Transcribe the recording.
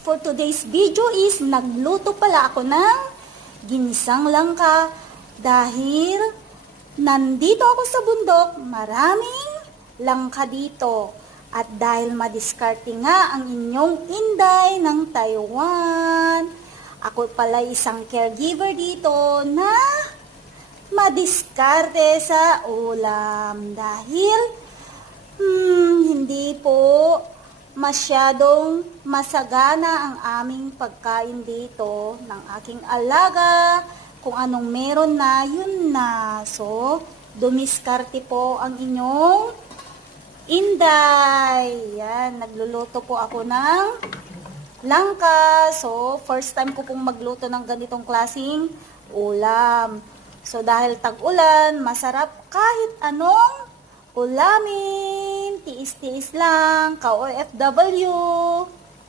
for today's video is nagluto pala ako ng ginisang langka dahil nandito ako sa bundok, maraming langka dito. At dahil madiskarte nga ang inyong inday ng Taiwan, ako pala isang caregiver dito na madiskarte sa ulam dahil hindi po masyadong masagana ang aming pagkain dito ng aking alaga. Kung anong meron na, yun na. So, dumiskarte po ang inyong inday. Yan, nagluluto po ako ng langka. So, first time ko pong magluto ng ganitong klaseng ulam. So, dahil tag-ulan, masarap kahit anong ulamin. Tiis-tiis lang, ka-OFW.